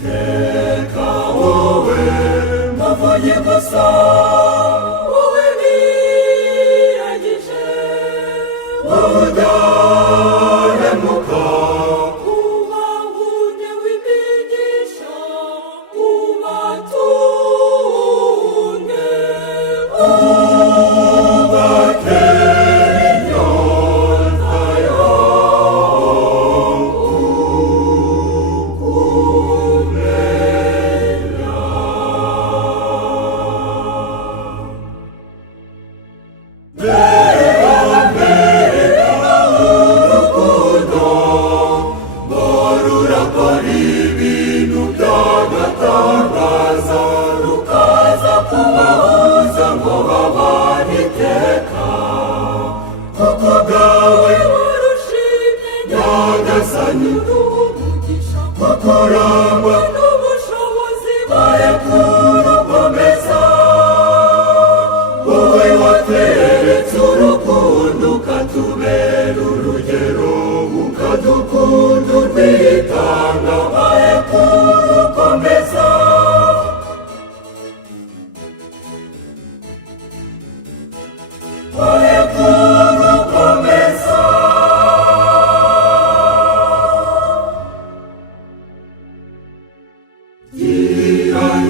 iteka wowe muvunyi gusa wowe biragije udahemuka ubahunye w'imigisha ubatunge ubake inyota ibintu by'agatangaza rukaza kubahuza ngo babane iteka kuko bwawe warushimye nyagasani n'umugisha kuko urangwa n'ubushobozi bwawe kurukomeza wowe watweretse urukundo ukatubera urugero ukadukunda urwitanga bae kurukomeza bae kurukomeza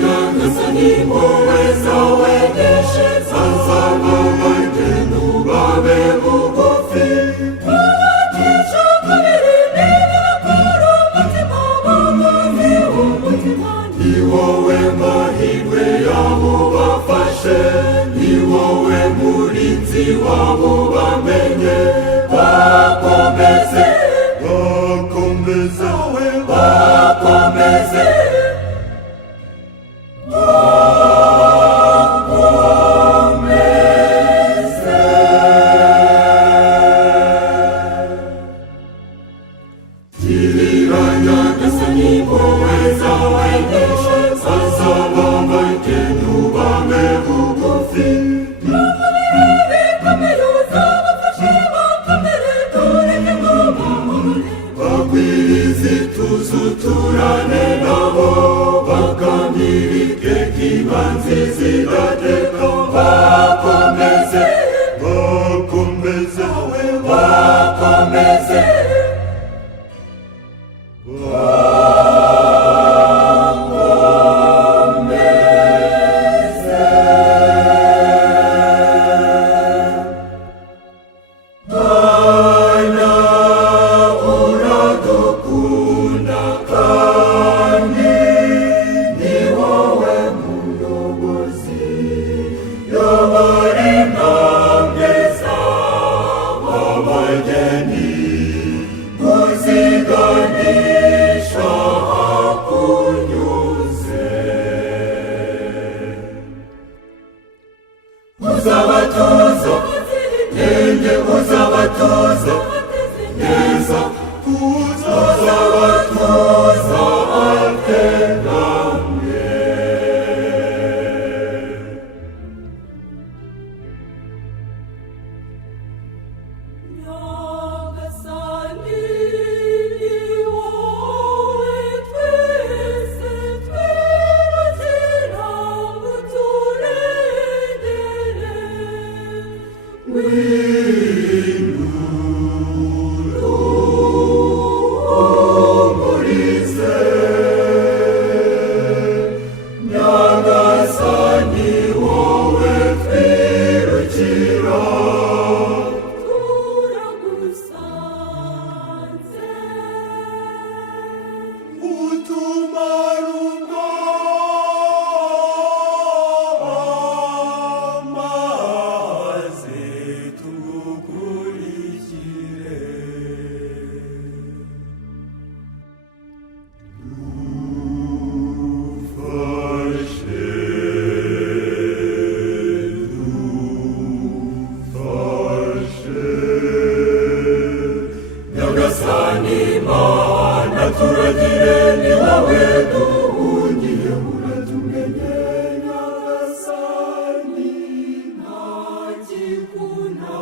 Nyagasani impuhwe zawe nyinshi zazana abageni babe bugufi ni wowe mahirwe yabo bafashe ni wowe murinzi wabo bamenye bakomeze bakomeze bakomeze Nyagasani impuhwe zawe nyinshi zazaba abageni ubame bugufi bagwirize ituze uturane nabo baganirike kibanzi zidateka bakomeze bakomeze bakomeze uzabatuza nenge uzabatuza neza uzabatuza ategamye Nyagasani wowe twese twirukira umurize Nyagasani wowe twirukira turagusanze utumara Nyagasani Mana turagire ni wowe duhungiye uratumenye Nyagasani nta kikunanira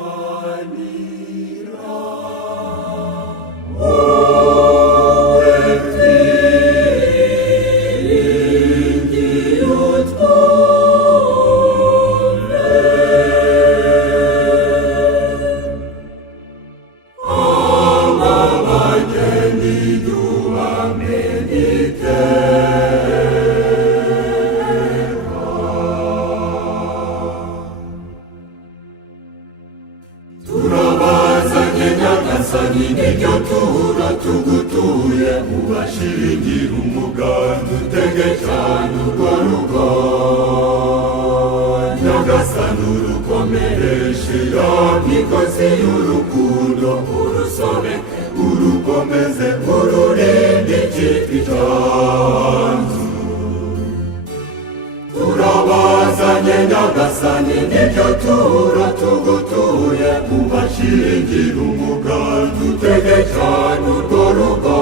wowe tugutuye ubashingira umugambi utege cyane urwo rugo. Nyagasani urukomereshe ya migozi y'urukundo, urusobeke urukomeze ururinde icyitwa icyanzu. Turabazanye Nyagasani nibyo turo tugutuye ubashingira umugambi utege cyane urwo rugo.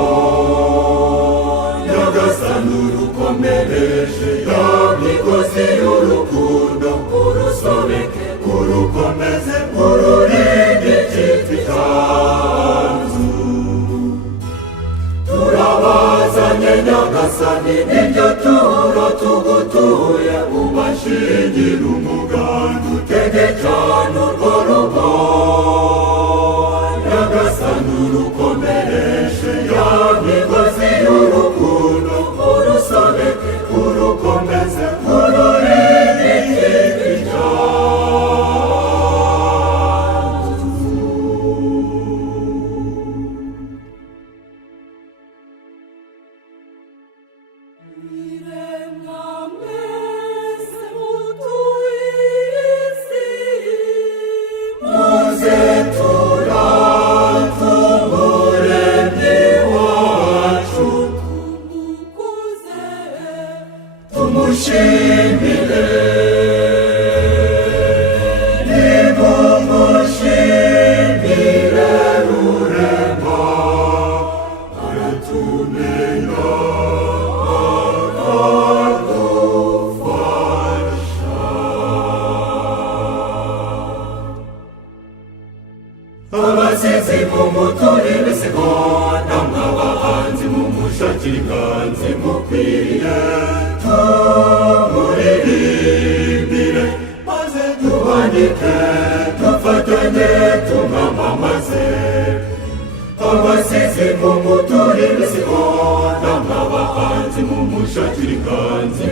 Nyagasani urukomereshe ya migozi y'urukundo, urusobeke urukomeze ururinde icyitwa icyanzu. Turabazanye Nyagasani nibyo turo tugutuye ubashingira umugambi utege cyane urwo rugo. Nyagasani urukomereshe ya migozi y'urukundo, urusobeke urukomeze ururinde icyitwa icyanzu. Muze turate Umuremyi wacu, tumushimire. Nimumushimire Rurema, aratumenya akadufasha. Abasizi mumuture ibisigo, namwe abahanzi mumushakire inganzi mukwiriye. Tumuririmbire maze tuhanike, dufatanye tumwamamaze. Abasizi mumuture ibisigo, namwe abahanzi mumushakire inganzi